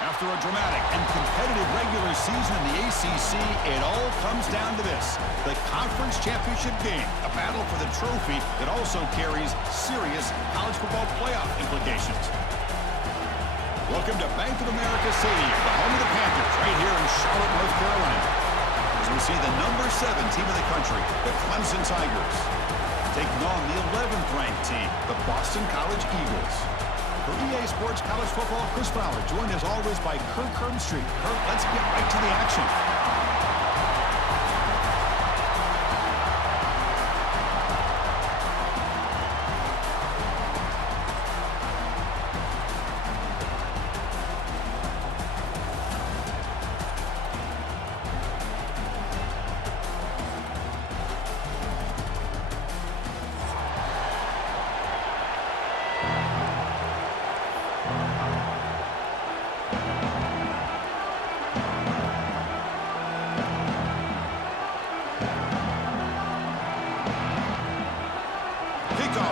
After a dramatic and competitive regular season in the ACC, it all comes down to this: the conference championship game, a battle for the trophy that also carries serious college football playoff implications. Welcome to Bank of America Stadium, the home of the Panthers, right here in Charlotte, North Carolina, as we see the number 7 team in the country, the Clemson Tigers, taking on the 11th ranked team, the Boston College Eagles. For EA Sports College Football, Chris Fowler, joined as always by Kirk Herbstreit. Kirk, let's get right to the action.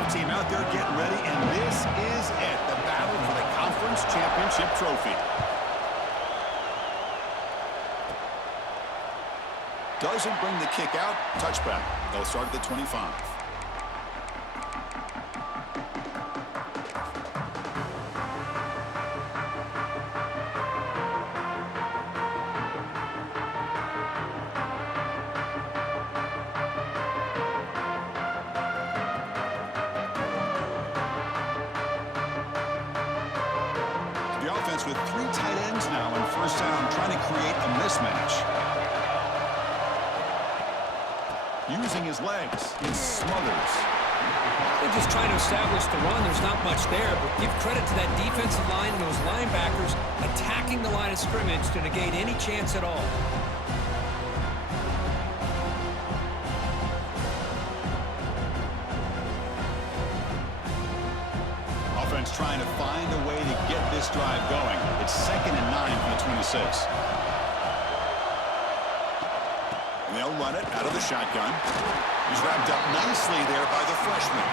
Team out there getting ready, and this is it, the battle for the conference championship trophy. Doesn't bring the kick out. Touchback. They'll start at the 25. With 3 tight ends now on first down, trying to create a mismatch. Using his legs, he smothers. They're just trying to establish the run. There's not much there, but give credit to that defensive line and those linebackers attacking the line of scrimmage to negate any chance at all. Trying to find a way to get this drive going. It's 2nd and 9 from the 26. And they'll run it out of the shotgun. He's wrapped up nicely there by the freshman.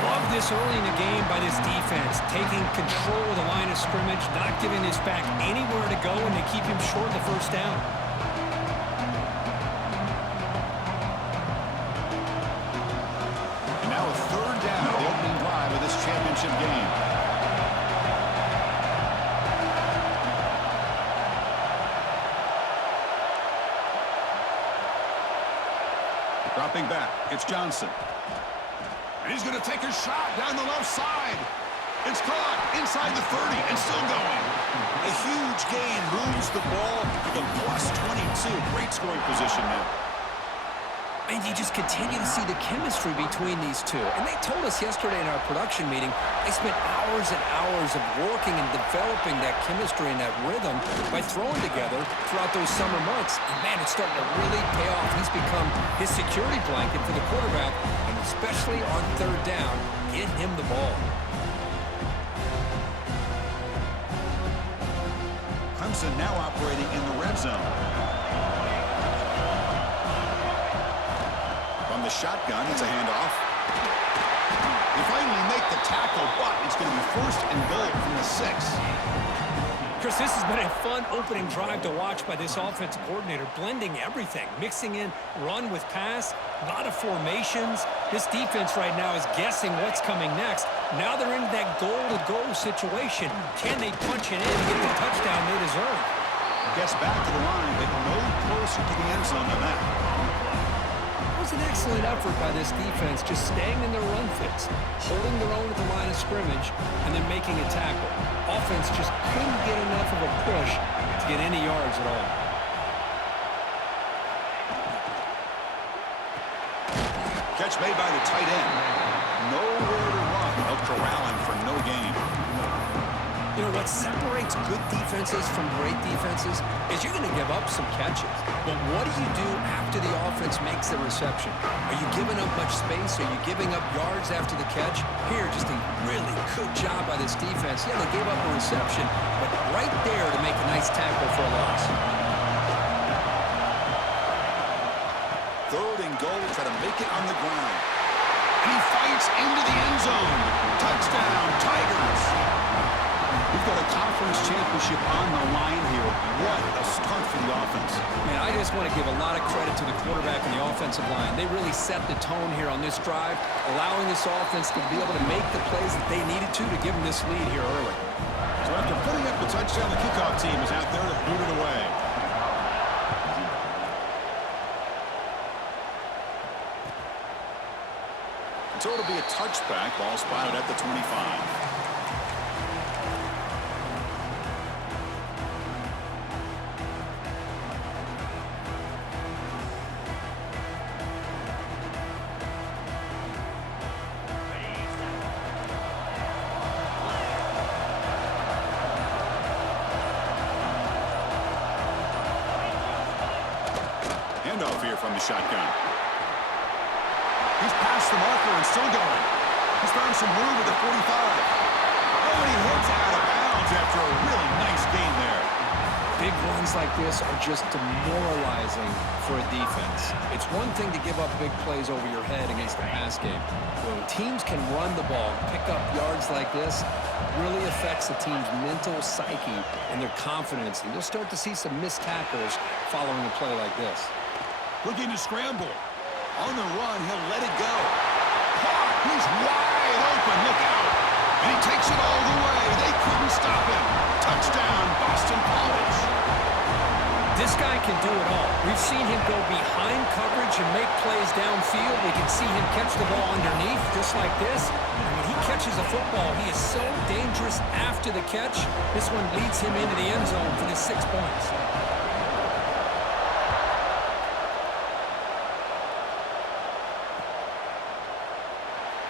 Love this early in the game by this defense, taking control of the line of scrimmage, not giving this back anywhere to go, and they keep him short of the first down. And now a 3rd down, the opening drive of this championship game. Dropping back, it's Johnson. And he's going to take a shot down the left side. It's caught inside the 30 and still going. A huge gain moves the ball to the +22. Great scoring position now. And you just continue to see the chemistry between these two. And they told us yesterday in our production meeting, they spent hours and hours of working and developing that chemistry and that rhythm by throwing together throughout those summer months. And, man, it's starting to really pay off. He's become his security blanket for the quarterback, and especially on 3rd down, get him the ball. Clemson now operating in the red zone. The shotgun, it's a handoff. They finally make the tackle, but it's going to be 1st and goal from the 6. Chris, this has been a fun opening drive to watch by this offensive coordinator, blending everything, mixing in run with pass, a lot of formations. This defense right now is guessing what's coming next. Now they're in that goal-to-goal situation. Can they punch it in and get the touchdown they deserve? Gets back to the line, but no closer to the end zone than that. What was an excellent effort by this defense, just staying in their run fits, holding their own at the line of scrimmage, and then making a tackle. Offense just couldn't get enough of a push to get any yards at all. Catch made by the tight end. Nowhere to run. They'll corral him for no gain. You know, what separates good defenses from great defenses is you're going to give up some catches. But what do you do after the offense makes the reception? Are you giving up much space? Are you giving up yards after the catch? Here, just a really good job by this defense. Yeah, they gave up a reception, but right there to make a nice tackle for a loss. Third and goal, try to make it on the ground. And he fights into the end zone. Touchdown, Tigers. We've got a conference championship on the line here. What a start for the offense. Man, I just want to give a lot of credit to the quarterback and the offensive line. They really set the tone here on this drive, allowing this offense to be able to make the plays that they needed to give them this lead here early. So after putting up the touchdown, the kickoff team is out there to boot it away. So it'll be a touchback. Ball spotted at the 25. Handoff here from the shotgun. He's past the marker and still going. He's found some room at the 45. Oh, and he hits out of bounds after a really nice gain there. Big runs like this are just demoralizing for a defense. It's one thing to give up big plays over your head against the pass game. When teams can run the ball, pick up yards like this, really affects the team's mental psyche and their confidence. And you'll start to see some missed tackles following a play like this. Looking to scramble. On the run, he'll let it go. He's wide open. Look out. And he takes it all the way. They couldn't stop him. Touchdown, Boston College. This guy can do it all. We've seen him go behind coverage and make plays downfield. We can see him catch the ball underneath, just like this. And when he catches a football, he is so dangerous after the catch. This one leads him into the end zone for the 6 points.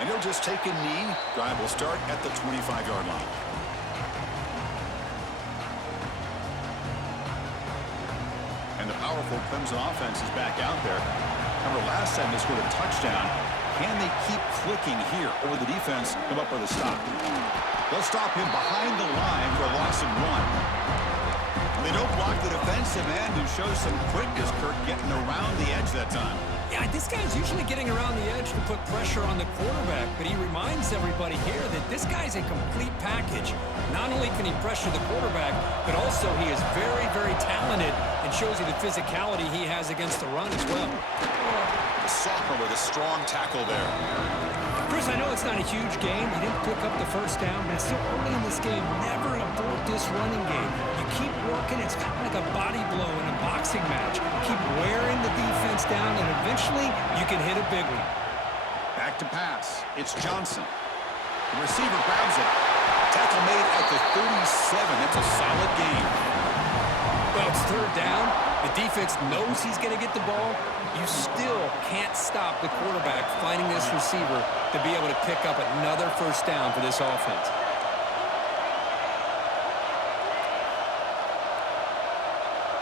And he'll just take a knee. Drive will start at the 25-yard line. And the powerful Clemson offense is back out there. Remember, last time they scored a touchdown. Can they keep clicking here? Or the defense come up with a stop? They'll stop him behind the line for a loss and run. They don't block the defensive end and show some quickness. Kirk getting around the edge that time. Yeah, this guy's usually getting around the edge to put pressure on the quarterback, but he reminds everybody here that this guy's a complete package. Not only can he pressure the quarterback, but also he is very, very talented and shows you the physicality he has against the run as well. The sophomore with a strong tackle there. Chris, I know it's not a huge game. He didn't pick up the first down, but it's so early in this game. Never abort this running game. You keep working. It's kind of like a body blow in a boxing match. Keep wearing the defense down, and eventually you can hit a big one. Back to pass. It's Johnson. The receiver grabs it. Tackle made at the 37. That's a solid gain. Well, it's third down. The defense knows he's going to get the ball. You still can't stop the quarterback finding this receiver to be able to pick up another first down for this offense.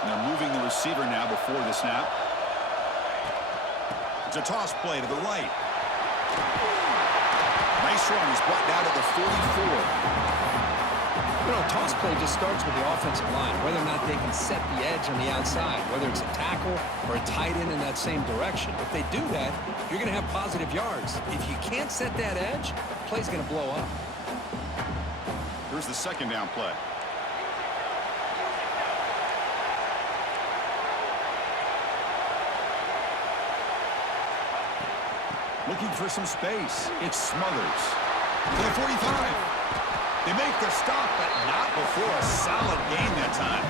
And they're moving the receiver now before the snap. It's a toss play to the right. Nice run. He's brought down to the 44. You know, a toss play just starts with the offensive line, whether or not they can set the edge on the outside, whether it's a tackle or a tight end in that same direction. If they do that, you're going to have positive yards. If you can't set that edge, the play's going to blow up. Here's the second down play. Looking for some space. It's Smothers. To the 45. They make the stop, but not before a solid gain that time.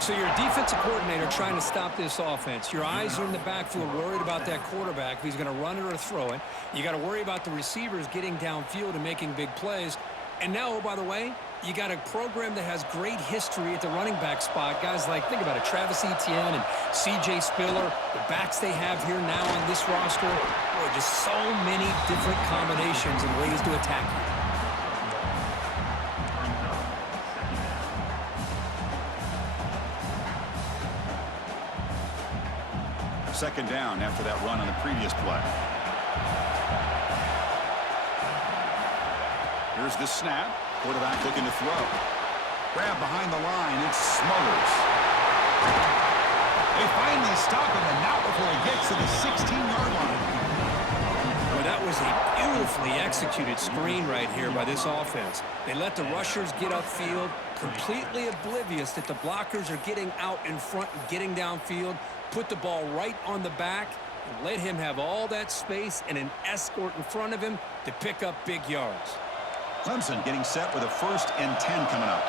So you're a defensive coordinator trying to stop this offense. Your eyes are in the backfield worried about that quarterback, if he's going to run it or throw it. You got to worry about the receivers getting downfield and making big plays. And now, oh, by the way, you got a program that has great history at the running back spot. Guys like, think about it, Travis Etienne and C.J. Spiller, the backs they have here now on this roster. Boy, just so many different combinations and ways to attack you. Second down after that run on the previous play. Here's the snap. Quarterback looking to throw. Grab behind the line. It's Smothers. They finally stop him, and not before he gets to the 16-yard line. Well, that was a beautifully executed screen right here by this offense. They let the rushers get upfield, completely oblivious that the blockers are getting out in front and getting downfield. Put the ball right on the back and let him have all that space and an escort in front of him to pick up big yards. Clemson getting set with a 1st and 10 coming up.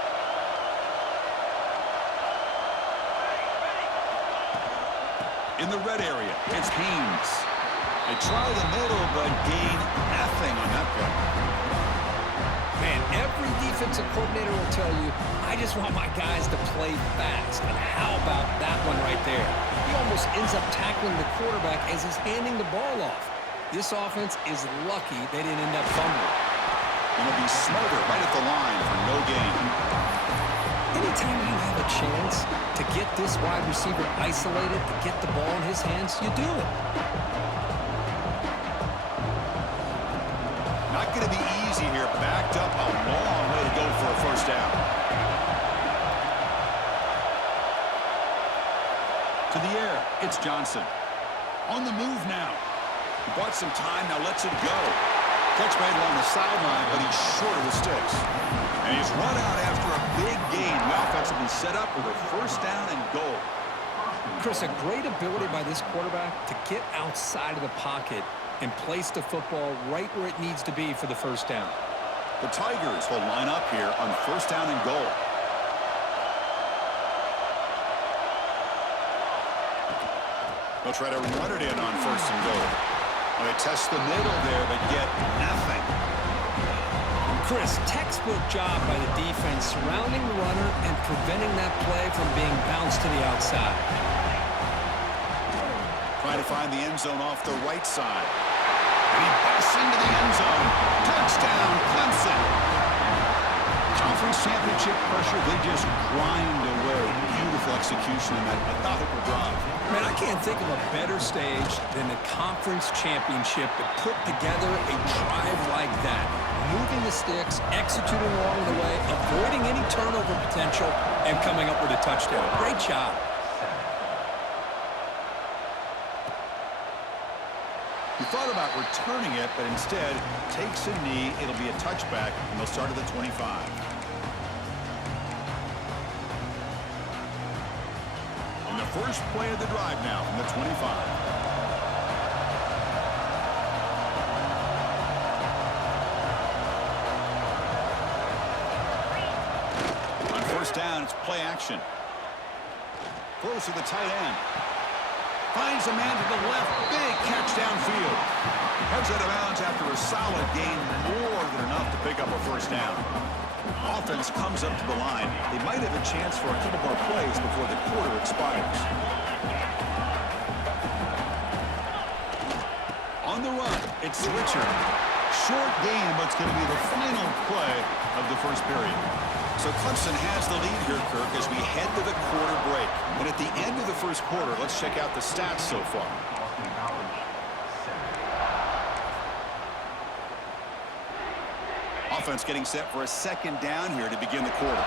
In the red area, it's Haynes. They try the middle, but gain nothing on that play. Man, every defensive coordinator will tell you, I just want my guys to play fast. And how about that one right there? He almost ends up tackling the quarterback as he's handing the ball off. This offense is lucky they didn't end up fumbling. It'll be Smothered right at the line for no gain. Anytime you have a chance to get this wide receiver isolated, to get the ball in his hands, you do it. Not going to be easy here. Backed up a long way to go for a 1st down. To the air, it's Johnson. On the move now. He bought some time, now lets it go. Catch made along the sideline, but he's short of the sticks. And he's run out after a big gain. The offense will be set up with a 1st down and goal. Chris, a great ability by this quarterback to get outside of the pocket and place the football right where it needs to be for the 1st down. The Tigers will line up here on 1st down and goal. They'll try to run it in on 1st and goal. Well, they test the middle there, but get nothing. Chris, textbook job by the defense surrounding the runner and preventing that play from being bounced to the outside. Trying to find the end zone off the right side. And he busts into the end zone. Touchdown, Clemson. Conference championship pressure, they just grind away. Beautiful execution in that methodical drive. Man, I can't think of a better stage than the conference championship to put together a drive like that. Moving the sticks, executing along the way, avoiding any turnover potential, and coming up with a touchdown. Great job. He thought about returning it, but instead takes a knee. It'll be a touchback, and they'll start at the 25. And the first play of the drive now from the 25. On 1st down, it's play action. Close to the tight end. Finds a man to the left. Big catch downfield. Heads out of bounds after a solid gain, more than enough to pick up a 1st down. Offense comes up to the line. They might have a chance for a couple more plays before the quarter expires. On the run, it's Richard. Short gain, but it's going to be the final play of the 1st period. So Clemson has the lead here, Kirk, as we head to the quarter break. And at the end of the 1st quarter, let's check out the stats so far. Offense getting set for a 2nd down here to begin the quarter.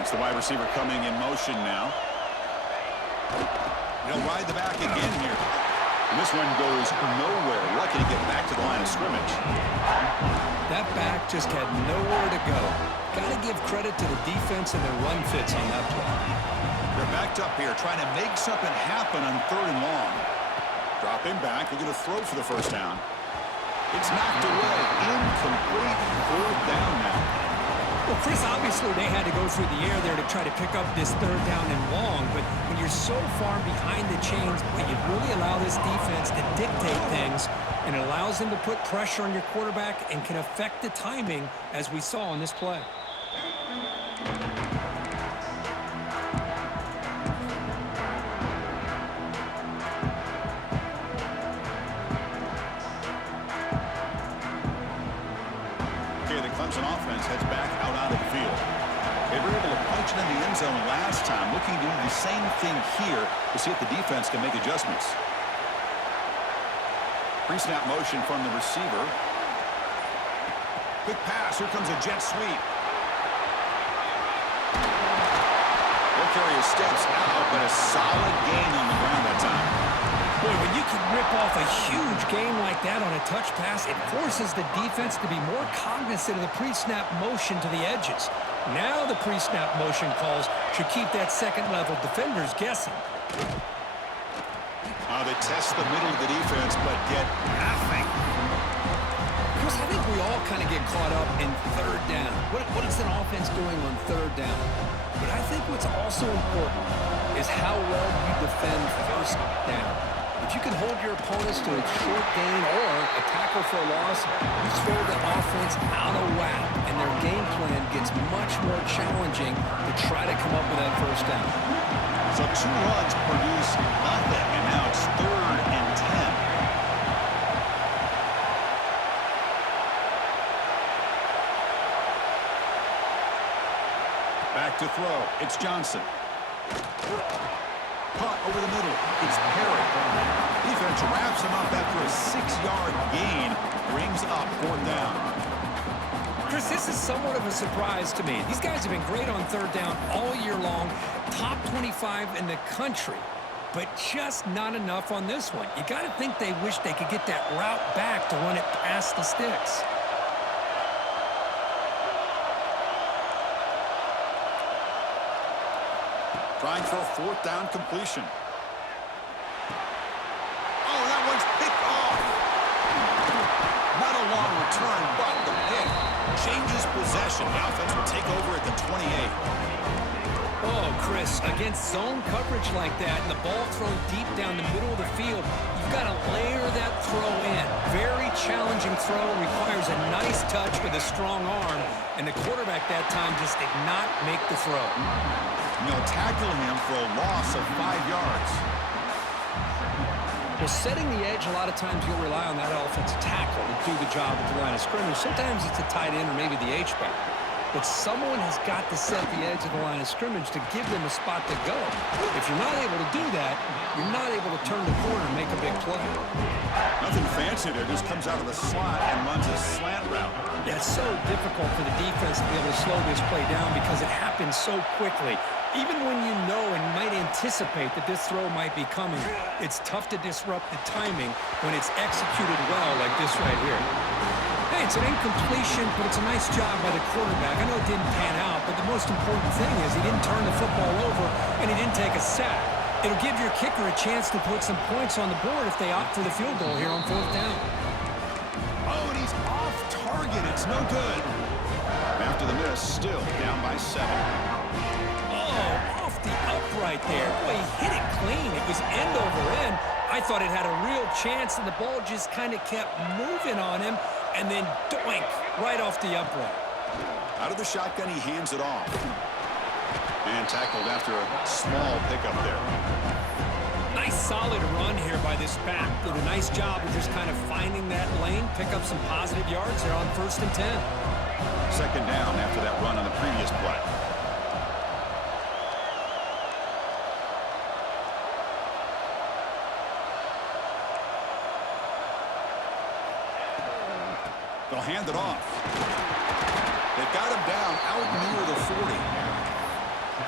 It's the wide receiver coming in motion now. He'll ride the back again here. And this one goes nowhere. Lucky to get back to the line of scrimmage. That back just had nowhere to go. Got to give credit to the defense and their run fits on that play. They're backed up here, trying to make something happen on 3rd and long. Dropping back, they're going to throw for the 1st down. It's knocked away. Incomplete. 4th down now. Well, Chris, obviously they had to go through the air there to try to pick up this third down and long, but when you're so far behind the chains, boy, you really allow this defense to dictate things, and it allows them to put pressure on your quarterback and can affect the timing, as we saw on this play. Clemson offense heads back out onto the field. They were able to punch it in the end zone last time, looking to do the same thing here to see if the defense can make adjustments. Pre-snap motion from the receiver. Quick pass. Here comes a jet sweep. Ball carrier steps out, but a solid gain on the ground that time. Boy, when you can rip off a huge gain like that on a touch pass, it forces the defense to be more cognizant of the pre-snap motion to the edges. Now the pre-snap motion calls should keep that second-level defenders guessing. They test the middle of the defense, but get nothing. Chris, I think we all kind of get caught up in third down. What is an offense doing on third down? But I think what's also important is how well you defend first down. If you can hold your opponents to a short gain or a tackle for a loss, you throw the offense out of whack, and their game plan gets much more challenging to try to come up with that first down. So 2 runs produce nothing, and now it's 3rd and 10. Back to throw. It's Johnson. Punt over the middle. It's Perry. Defense wraps him up after a 6-yard gain. Brings up 4th down. Chris, this is somewhat of a surprise to me. These guys have been great on third down all year long. Top 25 in the country. But just not enough on this one. You got to think they wish they could get that route back to run it past the sticks. Trying for a 4th down completion. Oh, that one's picked off. Not a long return, but the pick changes possession. The offense will take over at the 28. Oh, Chris, against zone coverage like that and the ball thrown deep down the middle of the field, you've got to layer that throw in. Very challenging throw, requires a nice touch with a strong arm, and the quarterback that time just did not make the throw. And they'll tackle him for a loss of 5 yards. Well, setting the edge, a lot of times you'll rely on that offensive tackle to do the job at the line of scrimmage. Sometimes it's a tight end or maybe the H-back. But someone has got to set the edge of the line of scrimmage to give them a spot to go. If you're not able to do that, you're not able to turn the corner and make a big play. Nothing fancy there. Just comes out of the slot and runs a slant route. Yeah, it's so difficult for the defense to be able to slow this play down because it happens so quickly. Even when you know and might anticipate that this throw might be coming, it's tough to disrupt the timing when it's executed well like this right here. Hey, it's an incompletion, but it's a nice job by the quarterback. I know it didn't pan out, but the most important thing is he didn't turn the football over and he didn't take a sack. It'll give your kicker a chance to put some points on the board if they opt for the field goal here on 4th down. Oh, and he's off target. It's no good. After the miss, still down by 7. Oh, off the upright there. Boy, he hit it clean. It was end over end. I thought it had a real chance, and the ball just kind of kept moving on him, and then doink, right off the upright. Out of the shotgun, he hands it off. And tackled after a small pickup there. Nice solid run here by this back. Did a nice job of just kind of finding that lane, pick up some positive yards there on 1st and 10. 2nd down after that run on the previous play. They'll hand it off. They've got him down out near the 40.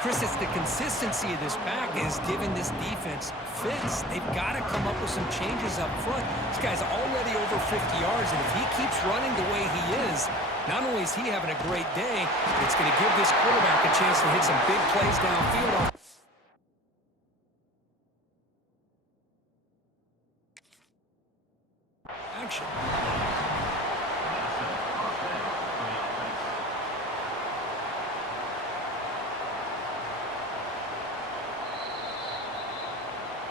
Chris, it's the consistency of this back is giving this defense fits. They've got to come up with some changes up front. This guy's already over 50 yards, and if he keeps running the way he is, not only is he having a great day, but it's going to give this quarterback a chance to hit some big plays downfield. Action.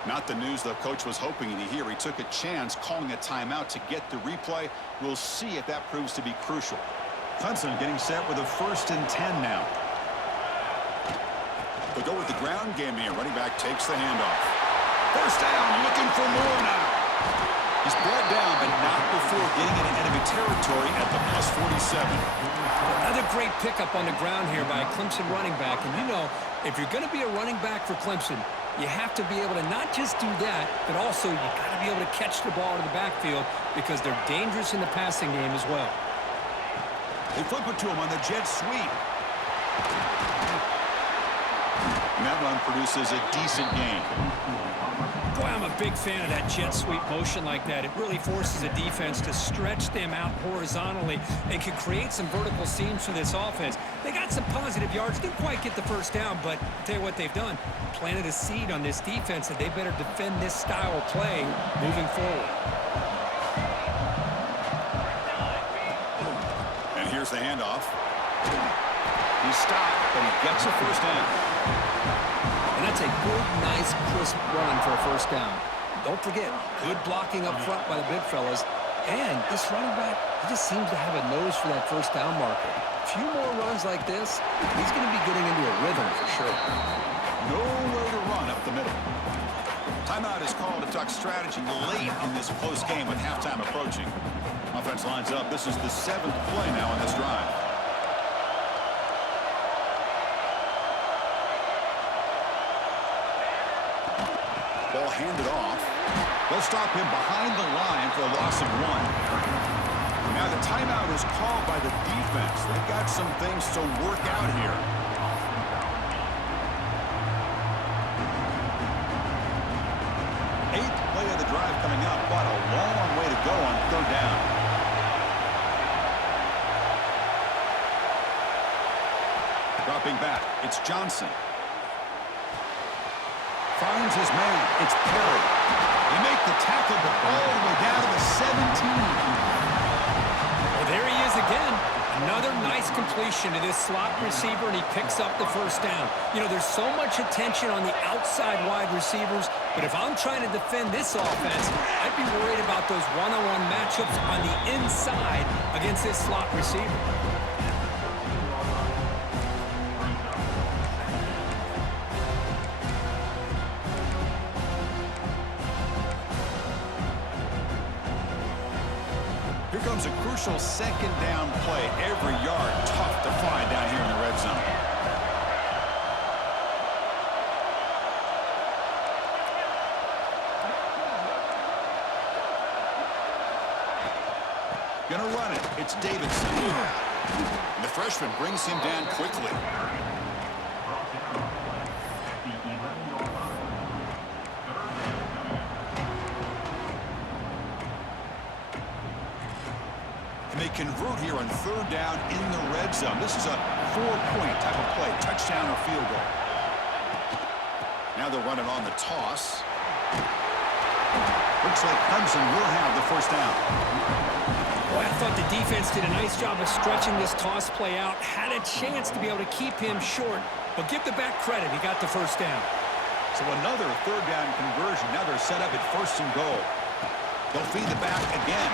Not the news the coach was hoping to hear. He took a chance calling a timeout to get the replay. We'll see if that proves to be crucial. Clemson getting set with a 1st and 10 now. They'll go with the ground game here. Running back takes the handoff. First down, looking for more now. He's brought down, but not before getting into enemy territory at the +47. Another great pickup on the ground here by a Clemson running back. And you know, if you're going to be a running back for Clemson, you have to be able to not just do that, but also you got to be able to catch the ball in the backfield because they're dangerous in the passing game as well. They flip it to him on the jet sweep. And that run produces a decent gain. Boy, I'm a big fan of that jet sweep motion like that. It really forces a defense to stretch them out horizontally and can create some vertical seams for this offense. They got some positive yards. Didn't quite get the first down, but I'll tell you what they've done. Planted a seed on this defense that they better defend this style of play moving forward. And here's the handoff. He stopped, but he gets a first down. And that's a good, nice, crisp run for a first down. Don't forget, good blocking up front by the big fellas. And this running back, he just seems to have a nose for that first down marker. A few more runs like this, he's going to be getting into a rhythm for sure. Nowhere to run up the middle. Timeout is called to talk strategy late in this close game with halftime approaching. Offense lines up. This is the 7th play now on this drive. Ball handed off. They'll stop him behind the line for a loss of 1. Now the timeout is called by the defense. They've got some things to work out here. Eighth play of the drive coming up, but a long way to go on 3rd down. Dropping back, it's Johnson. Finds his man. It's Perry. They make the tackle, but all the way down to the 17. Well, there he is again. Another nice completion to this slot receiver, and he picks up the first down. You know, there's so much attention on the outside wide receivers, but if I'm trying to defend this offense, I'd be worried about those one-on-one matchups on the inside against this slot receiver. Here comes a crucial 2nd down play. Every yard tough to find down here in the red zone. Gonna run it. It's Davidson. And the freshman brings him down quickly. They convert here on 3rd down in the red zone. This is a 4-point type of play, touchdown or field goal. Now they're running on the toss. Looks like Clemson will have the first down. Boy, I thought the defense did a nice job of stretching this toss play out. Had a chance to be able to keep him short, but give the back credit. He got the first down. So another 3rd down conversion. Now they're set up at 1st and goal. They'll feed the back again.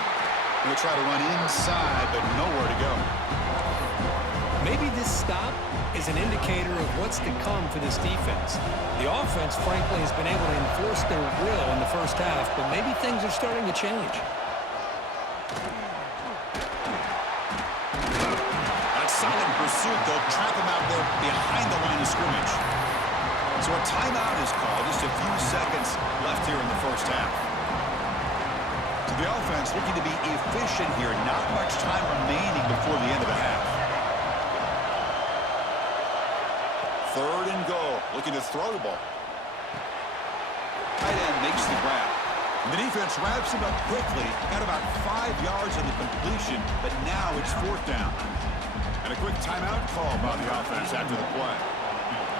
They'll try to run inside, but nowhere to go. Maybe this stop is an indicator of what's to come for this defense. The offense, frankly, has been able to enforce their will in the first half, but maybe things are starting to change. That solid pursuit, they'll trap him out there behind the line of scrimmage. So a timeout is called. Just a few seconds left here in the first half. So the offense looking to be efficient here. Not much time remaining before the end of the half. 3rd and goal. Looking to throw the ball. Tight end makes the grab. And the defense wraps him up quickly. Got about 5 yards on the completion, but now it's 4th down. And a quick timeout call by the offense after the play.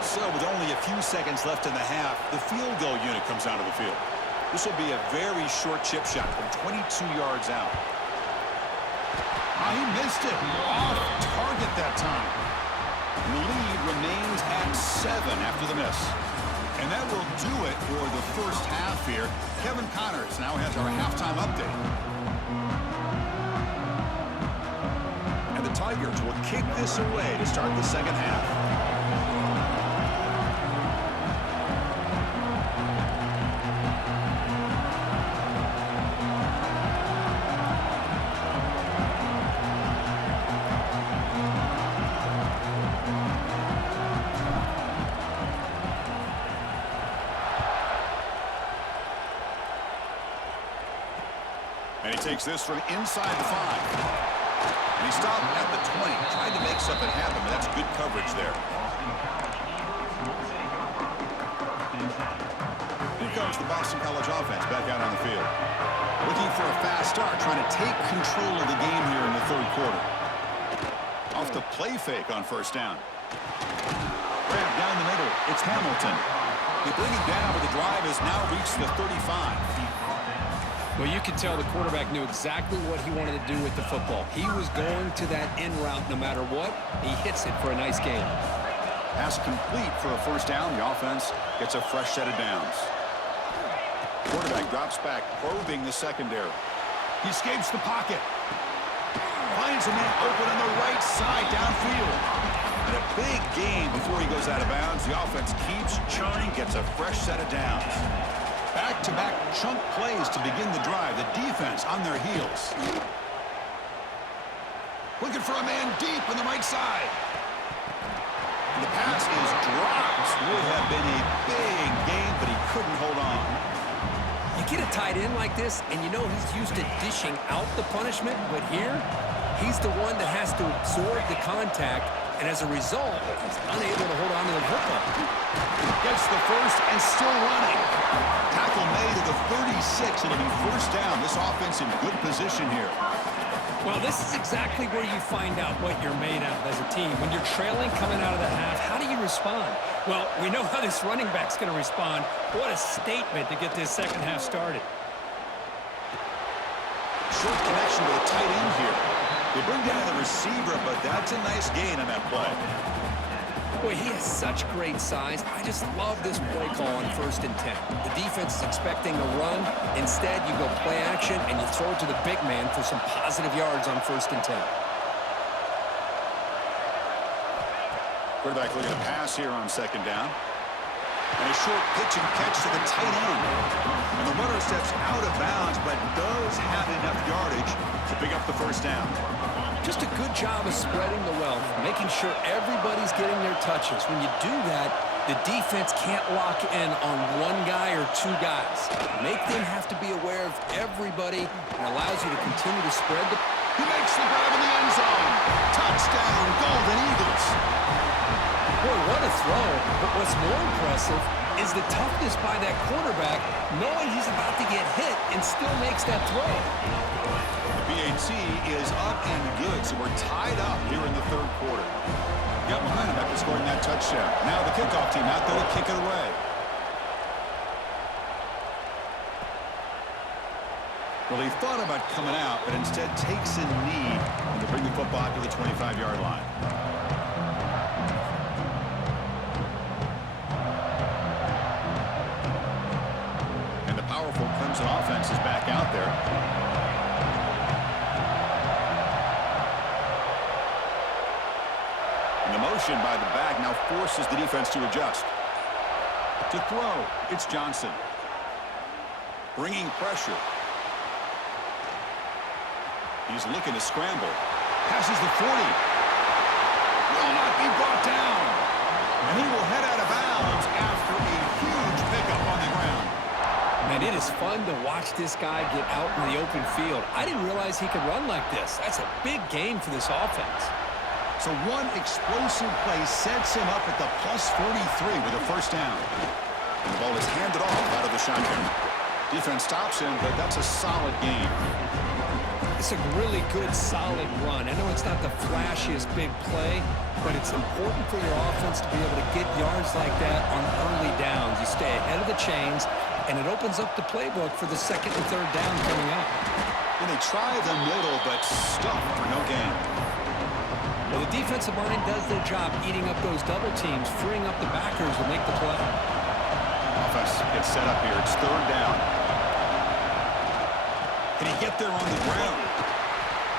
So with only a few seconds left in the half, the field goal unit comes out of the field. This will be a very short chip shot from 22 yards out. He missed it. Off target that time. The lead remains at 7 after the miss. And that will do it for the first half here. Kevin Connors now has our halftime update. And the Tigers will kick this away to start the second half. And he takes this from inside the 5. And he stopped at the 20, trying to make something happen, but that's good coverage there. Here comes the Boston College offense back out on the field. Looking for a fast start, trying to take control of the game here in the third quarter. Off the play fake on first down. Grab down the middle. It's Hamilton. They bring it down, but the drive has now reached the 35. Well, you can tell the quarterback knew exactly what he wanted to do with the football. He was going to that end route no matter what. He hits it for a nice gain. Pass complete for a first down. The offense gets a fresh set of downs. Quarterback drops back, probing the secondary. He escapes the pocket. Finds a man open on the right side downfield. And a big gain before he goes out of bounds. The offense keeps churning, gets a fresh set of downs. Back-to-back chunk plays to begin the drive. The defense on their heels. Looking for a man deep on the right side. And the pass is dropped. Would have been a big gain, but he couldn't hold on. You get a tight end like this, and you know he's used to dishing out the punishment, but here, he's the one that has to absorb the contact, and as a result, he's unable to hold on to the football. Gets the first and still running. Tackle made at the 36. It'll be first down. This offense in good position here. Well, this is exactly where you find out what you're made of as a team. When you're trailing coming out of the half, how do you respond? Well, we know how this running back's going to respond. What a statement to get this second half started. Short connection with a tight end here. They bring down the receiver, but that's a nice gain on that play. Boy, he has such great size. I just love this play call on 1st and 10. The defense is expecting a run. Instead, you go play action, and you throw it to the big man for some positive yards on 1st and 10. Quarterback looking to pass here on 2nd down. And a short pitch and catch to the tight end. And the runner steps out of bounds, but does have enough yardage to pick up the first down. Just a good job of spreading the wealth, making sure everybody's getting their touches. When you do that, the defense can't lock in on one guy or two guys. Make them have to be aware of everybody and allows you to continue to spread the... He makes the grab in the end zone. Touchdown, Golden Eagles. Boy, what a throw. But what's more impressive is the toughness by that quarterback, knowing he's about to get hit and still makes that throw. PAT is up and good, so we're tied up here in the third quarter. Got momentum after scoring that touchdown. Now the kickoff team out there to kick it away. Well, he thought about coming out, but instead takes a knee and to bring the football to the 25-yard line. And the powerful Clemson offense is back out there. The motion by the back now forces the defense to adjust. To throw, it's Johnson. Bringing pressure. He's looking to scramble. Passes the 40. Will not be brought down. And he will head out of bounds after a huge pickup on the ground. Man, it is fun to watch this guy get out in the open field. I didn't realize he could run like this. That's a big gain for this offense. So one explosive play sets him up at the plus 43 with a first down. And the ball is handed off out of the shotgun. Defense stops him, but that's a solid game. It's a really good, solid run. I know it's not the flashiest big play, but it's important for your offense to be able to get yards like that on early downs. You stay ahead of the chains, and it opens up the playbook for the 2nd and 3rd down coming up. And they try the middle, but stuffed for no gain. Well, the defensive line does their job eating up those double teams, freeing up the backers to make the play. pass gets set up here. It's third down. Can he get there on the ground?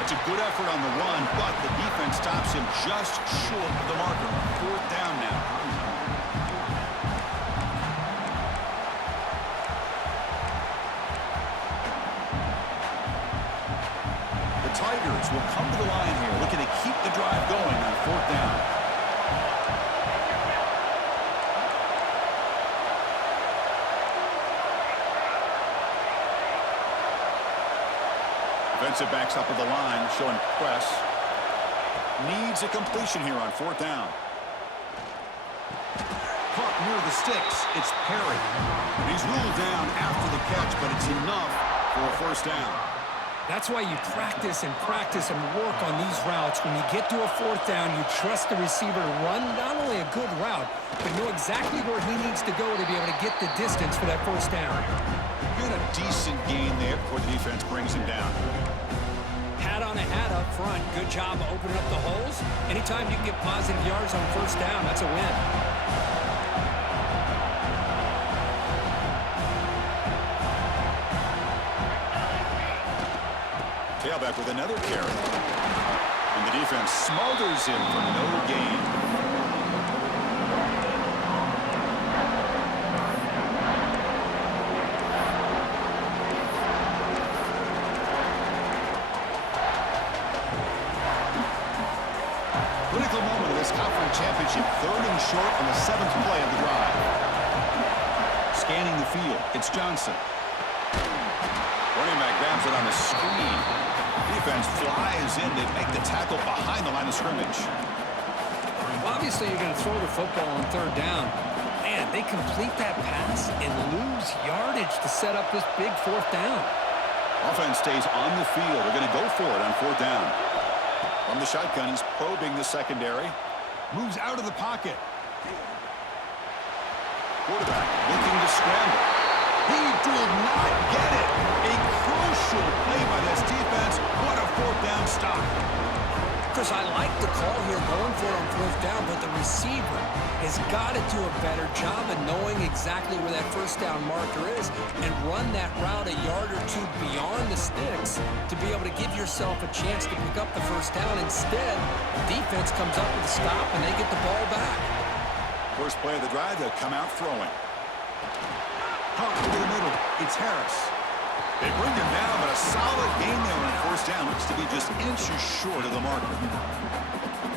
It's a good effort on the run, but the defense stops him just short of the marker. Fourth down now. The Tigers will come to the line here, looking to keep the drive going on fourth down. Defensive backs up at the line, showing press. Needs a completion here on fourth down. Caught near the sticks. It's Perry. He's ruled down after the catch, but it's enough for a first down. That's why you practice and practice and work on these routes. When you get to a fourth down, you trust the receiver to run not only a good route, but know exactly where he needs to go to be able to get the distance for that first down. Got a decent gain there before the defense brings him down. Hat on a hat up front. Good job opening up the holes. Anytime you can get positive yards on first down, that's a win. Tailback with another carry. And the defense smothers him for no gain. Critical moment of this conference championship. Third and short on the 7th play of the drive. Scanning the field, it's Johnson. Running back grabs it on the screen. Defense flies in to make the tackle behind the line of scrimmage. Obviously, you're going to throw the football on third down. Man, they complete that pass and lose yardage to set up this big fourth down. Offense stays on the field. They're going to go for it on fourth down. From the shotgun, he's probing the secondary. Moves out of the pocket. Quarterback looking to scramble. He did not get it. A crucial play by this defense. What a fourth down stop. Chris, I like the call here going for it on fourth down, but the receiver has got to do a better job of knowing exactly where that first down marker is and run that route a yard or two beyond the sticks to be able to give yourself a chance to pick up the first down. Instead, the defense comes up with a stop and they get the ball back. First play of the drive, they'll come out throwing. Over the middle, it's Harris. They bring him down, but a solid gain there on first down. Looks to be just inches short of the marker.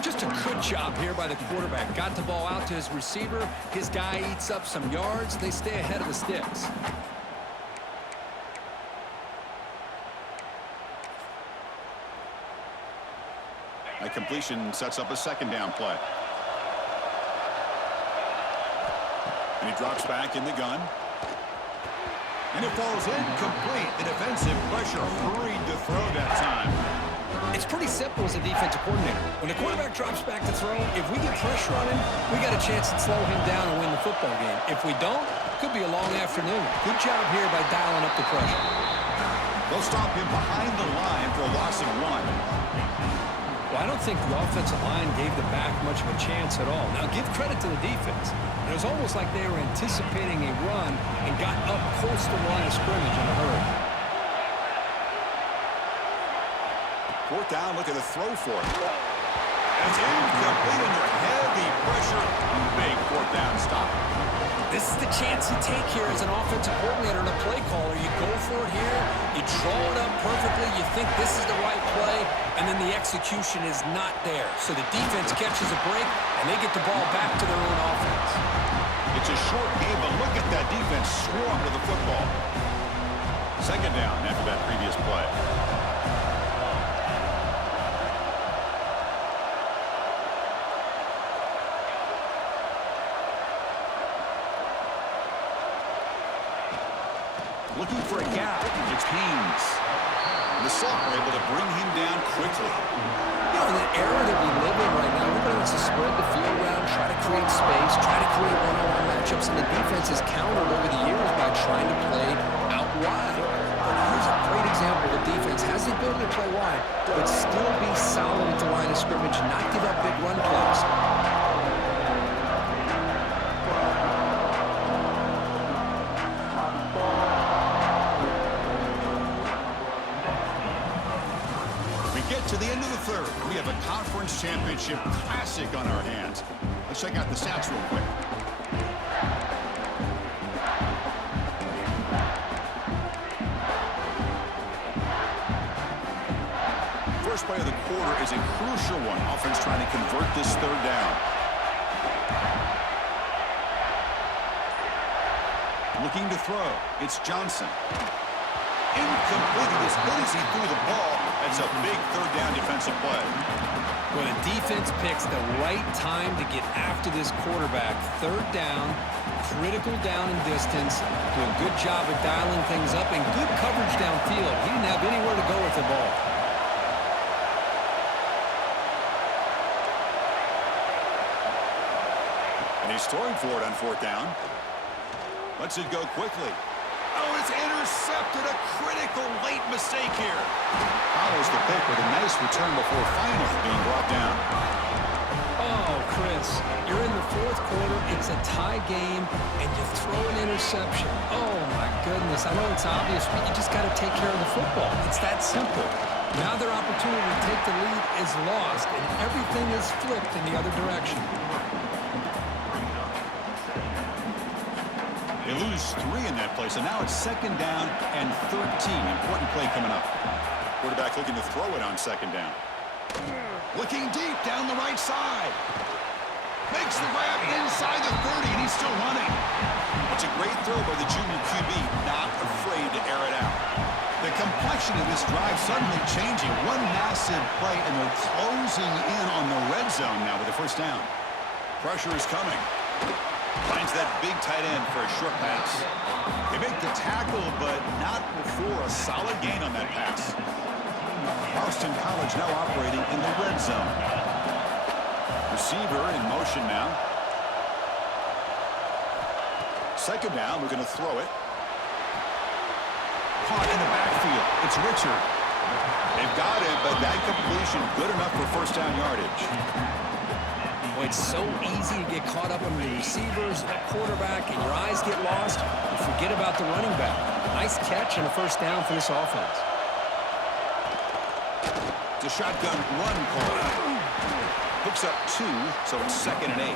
Just a good job here by the quarterback. Got the ball out to his receiver. His guy eats up some yards. They stay ahead of the sticks. A completion sets up a second down play. And he drops back in the gun. And it falls incomplete. The defensive pressure hurried to throw that time. It's pretty simple as a defensive coordinator. When the quarterback drops back to throw, if we get pressure on him, we got a chance to slow him down and win the football game. If we don't, could be a long afternoon. Good job here by dialing up the pressure. They'll stop him behind the line for a loss of 1. Well, I don't think the offensive line gave the back much of a chance at all. Now, give credit to the defense. It was almost like they were anticipating a run and got up close to the line of scrimmage in a hurry. Fourth down, look at the throw for it. And it's incomplete under heavy pressure. Big fourth down stop. This is the chance you take here as an offensive coordinator and a play caller. You go for it here, you draw it up perfectly, you think this is the right play, and then the execution is not there. So the defense catches a break, and they get the ball back to their own offense. It's a short game, but look at that defense swarm to the football. Second down after that previous play. Looking for a gap. It's Haynes. And the Soft are able to bring him down quickly. You know, in the era that we live in right now, everybody wants to spread the field around, try to create space, try to create one-on-one matchups, and the defense has countered over the years by trying to play out wide. But here's a great example. The defense has the ability to play wide, but still be solid at the line of scrimmage, not give up big run plays. get to the end of the third. We have a conference championship classic on our hands. Let's check out the stats real quick. First play of the quarter is a crucial one. Offense trying to convert this third down. Looking to throw. It's Johnson. Incomplete. As good as he threw the ball, that's a big third down defensive play. Well, the defense picks the right time to get after this quarterback. Third down, critical down and distance. Do a good job of dialing things up and good coverage downfield. He didn't have anywhere to go with the ball. And he's throwing for it on fourth down. Lets it go quickly. Oh, it's intercepted. A critical late mistake here. Follows the pick with a nice return before finally being brought down. Oh, Chris, you're in the fourth quarter. It's a tie game, and you throw an interception. Oh, my goodness. I know it's obvious, but you just got to take care of the football. It's that simple. Now their opportunity to take the lead is lost, and everything is flipped in the other direction. They lose 3 in that play, so now it's second down and 13. Important play coming up. Quarterback looking to throw it on second down. Looking deep down the right side. Makes the grab inside the 30, and he's still running. It's a great throw by the junior QB, not afraid to air it out. The complexion of this drive suddenly changing. One massive play, and they're closing in on the red zone now with the first down. Pressure is coming. Finds that big tight end for a short pass. They make the tackle, but not before a solid gain on that pass. Boston College now operating in the red zone. Receiver in motion now. Second down, we're going to throw it. Caught in the backfield. It's Richard. They've got it, but that completion good enough for first down yardage. Well, it's so easy to get caught up on the receivers, the quarterback, and your eyes get lost. You forget about the running back. Nice catch and a first down for this offense. It's a shotgun run call. Hooks up 2, so it's second and 8.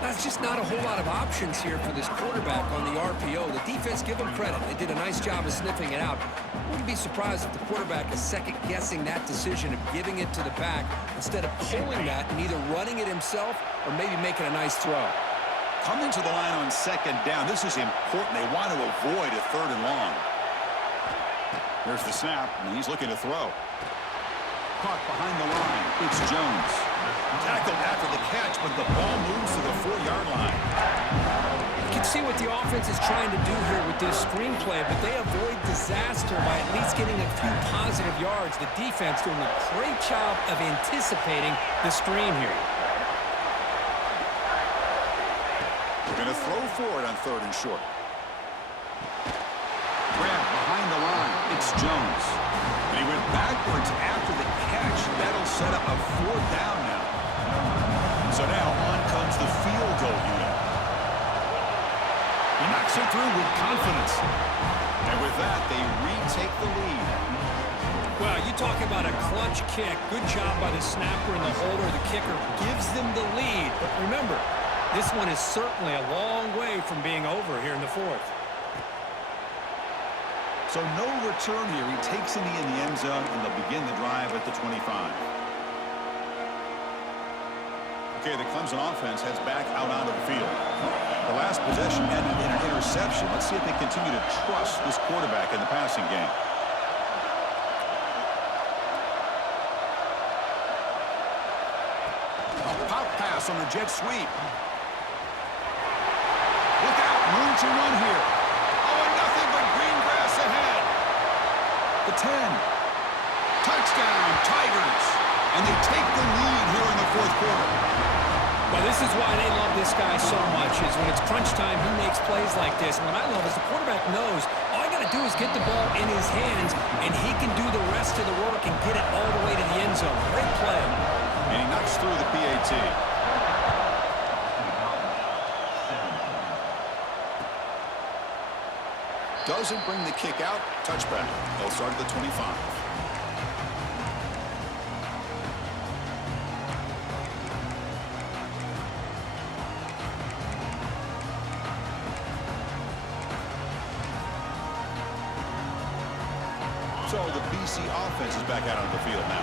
That's just not a whole lot of options here for this quarterback on the RPO. The defense, give them credit. They did a nice job of sniffing it out. Wouldn't be surprised if the quarterback is second-guessing that decision of giving it to the back instead of pulling that and either running it himself or maybe making a nice throw. Coming to the line on second down, this is important. They want to avoid a third and long. Here's the snap, and he's looking to throw. Caught behind the line. It's Jones. Tackled after the catch, but the ball moves to the 4-yard line. You can see what the offense is trying to do here with this screenplay, but they avoid disaster by at least getting a few positive yards. The defense doing a great job of anticipating the screen here. We're going to throw for it on third and short. Grab behind the line. It's Jones. And he went backwards after the catch. That'll set up a 4th down now. So now on comes the field goal unit. He knocks it through with confidence. And with that, they retake the lead. Well, you talk about a clutch kick. Good job by the snapper and the holder. The kicker gives them the lead. But remember, this one is certainly a long way from being over here in the 4th. So no return here. He takes it in the end zone, and they'll begin the drive at the 25. Okay, the Clemson offense heads back out onto the field. The last possession ended in an interception. Let's see if they continue to trust this quarterback in the passing game. A pop pass on the jet sweep. Look out, room to run here. Oh, and nothing but green grass ahead. The 10. Touchdown, Tigers. And they take the lead here in the 4th quarter. Well, this is why they love this guy so much, is when it's crunch time, he makes plays like this. And what I love is the quarterback knows all you got to do is get the ball in his hands, and he can do the rest of the work and get it all the way to the end zone. Great play. And he knocks through the PAT. Doesn't bring the kick out. Touchback. They'll start at the 25. So the BC offense is back out on the field now.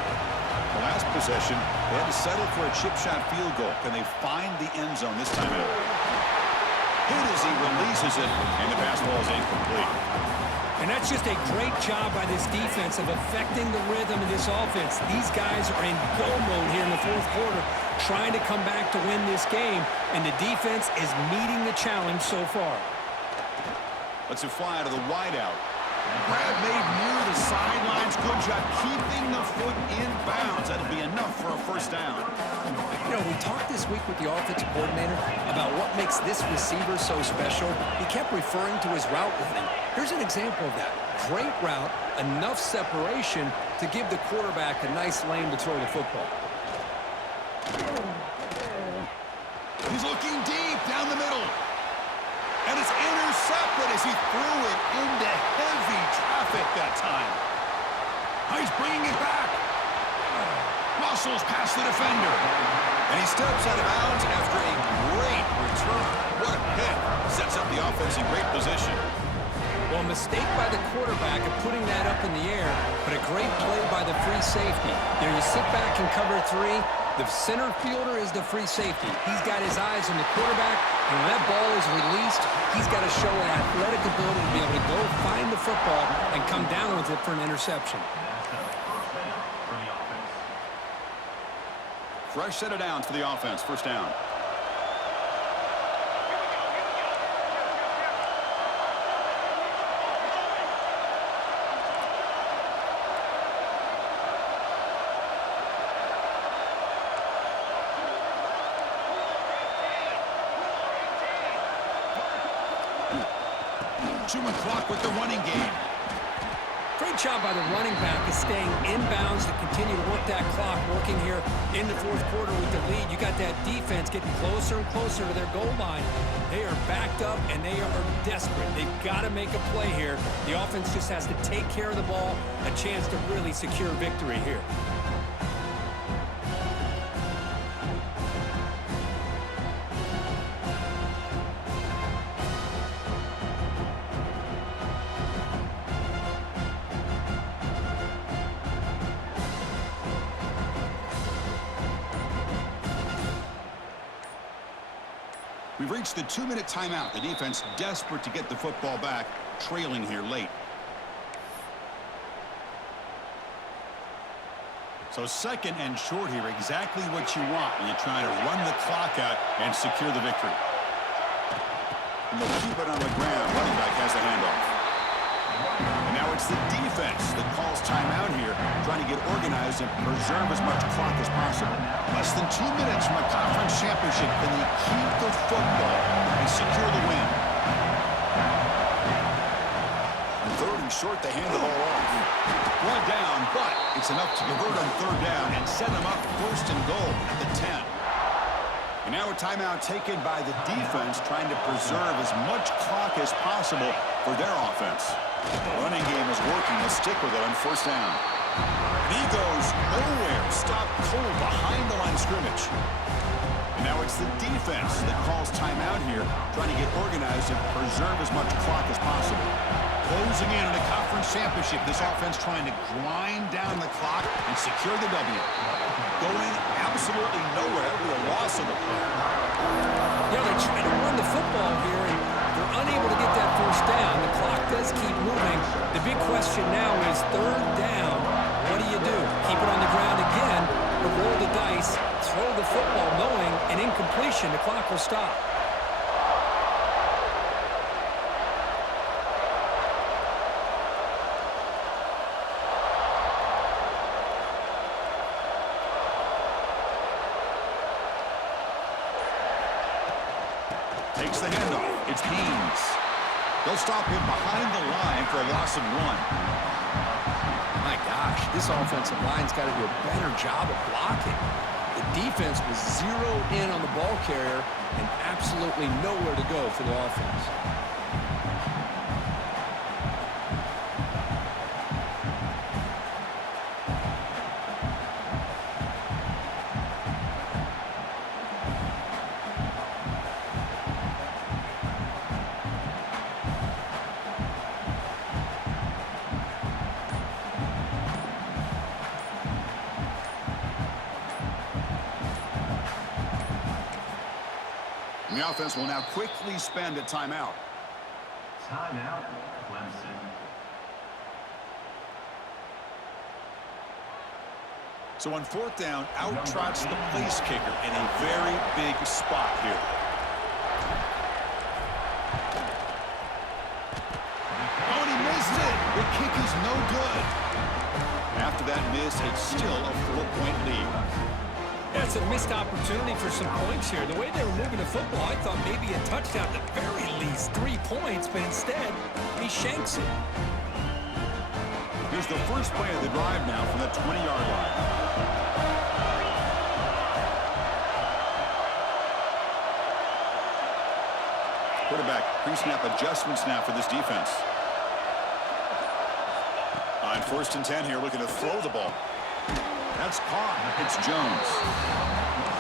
The last possession, they had to settle for a chip shot field goal. Can they find the end zone this time out? Hit as he releases it, and the pass ball is incomplete. And that's just a great job by this defense of affecting the rhythm of this offense. These guys are in go mode here in the fourth quarter, trying to come back to win this game, and the defense is meeting the challenge so far. Let's fly out of the wideout. Grab made near the sidelines. Good job keeping the foot in bounds. That'll be enough for a first down. You know, we talked this week with the offensive coordinator about what makes this receiver so special. He kept referring to his route running. Here's an example of that. Great route, enough separation to give the quarterback a nice lane to throw the football. He's looking deep down the middle. And it's intercepted as he threw it into heavy traffic that time. He's bringing it back. Muscles past the defender. And he steps out of bounds after a great return. What a hit. Sets up the offense in great position. Well, a mistake by the quarterback of putting that up in the air, but a great play by the free safety. There you sit back and cover three. The center fielder is the free safety. He's got his eyes on the quarterback, and when that ball is released, he's got to show an athletic ability to be able to go find the football and come down with it for an interception. Fresh set of downs for the offense. First down. 2 on clock with the running game. Great job by the running back of staying inbounds to continue to work that clock, working here in the fourth quarter with the lead. You got that defense getting closer and closer to their goal line. They are backed up, and they are desperate. They've got to make a play here. The offense just has to take care of the ball, a chance to really secure victory here. We've reached the 2-minute timeout. The defense desperate to get the football back, trailing here late. So second and short here, exactly what you want when you're trying to run the clock out and secure the victory. And they'll keep it on the ground. Running back has the handoff. And now it's the defense that calls timeout here, trying to get organized and preserve as much clock as possible. Less than 2 minutes from a conference championship. Can they keep the football and secure the win? On third and short, they hand the ball off. One down, but it's enough to convert on third down and set them up first and goal at the 10. And now a timeout taken by the defense, trying to preserve as much clock as possible for their offense. The running game is working. They'll stick with it on first down. And he goes nowhere. Stopped cold behind the line of scrimmage. And now it's the defense that calls timeout here, trying to get organized and preserve as much clock as possible. Closing in on a conference championship, this offense trying to grind down the clock and secure the W. Going absolutely nowhere with a loss of the play. Yeah, they're trying to run the football here, and they're unable to get that first down. The clock does keep moving. The big question now is third down. What do you do? Keep it on the ground again, or roll the dice, throw the football, knowing an incompletion, the clock will stop. Takes the handoff. It's Haynes. They'll stop him behind the line for a loss of 1. My gosh, this offensive line's got to do a better job of blocking. The defense was zeroed in on the ball carrier and absolutely nowhere to go for the offense. the offense will now quickly spend a timeout. Timeout, Clemson. So on fourth down, out trots the place kicker in a very big spot here. Oh, and he missed it. The kick is no good. After that miss, it's still a 4-point lead. That's a missed opportunity for some points here. The way they were moving the football, I thought maybe a touchdown, at the very least 3 points, but instead, he shanks it. Here's the first play of the drive now from the 20-yard line. Quarterback pre-snap adjustments now for this defense. On 1st and 10 here, looking to throw the ball. That's caught. It's Jones.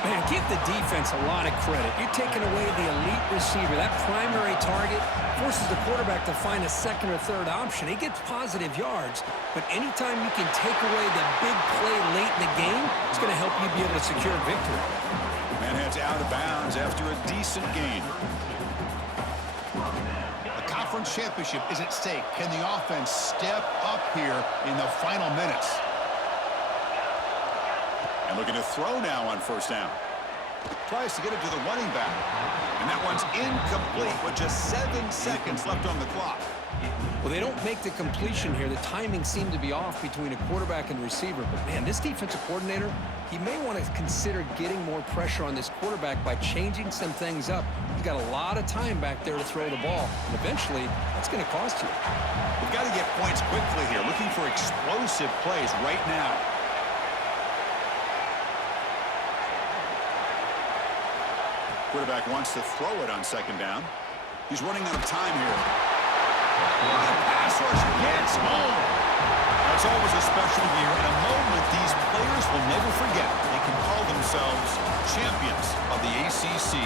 Man, give the defense a lot of credit. You're taking away the elite receiver. That primary target forces the quarterback to find a second or third option. He gets positive yards, but anytime you can take away the big play late in the game, it's going to help you be able to secure victory. Man heads out of bounds after a decent gain. A conference championship is at stake. Can the offense step up here in the final minutes? And looking to throw now on 1st down. Tries to get it to the running back. And that one's incomplete with just 7 seconds left on the clock. Well, they don't make the completion here. The timing seemed to be off between a quarterback and receiver. But, man, this defensive coordinator, he may want to consider getting more pressure on this quarterback by changing some things up. He's got a lot of time back there to throw the ball. And eventually, that's going to cost you. We've got to get points quickly here. Looking for explosive plays right now. Quarterback wants to throw it on 2nd down. He's running out of time here. The pass rush gets home. It's always a special year and a moment these players will never forget. They can call themselves champions of the ACC.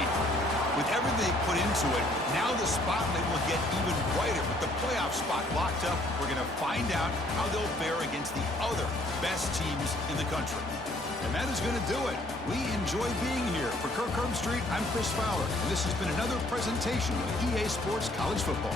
With everything they put into it, now the spotlight will get even brighter. With the playoff spot locked up, we're going to find out how they'll fare against the other best teams in the country. And that is going to do it. We enjoy being here. For Kirk Herbstreit, I'm Chris Fowler, and this has been another presentation of EA Sports College Football.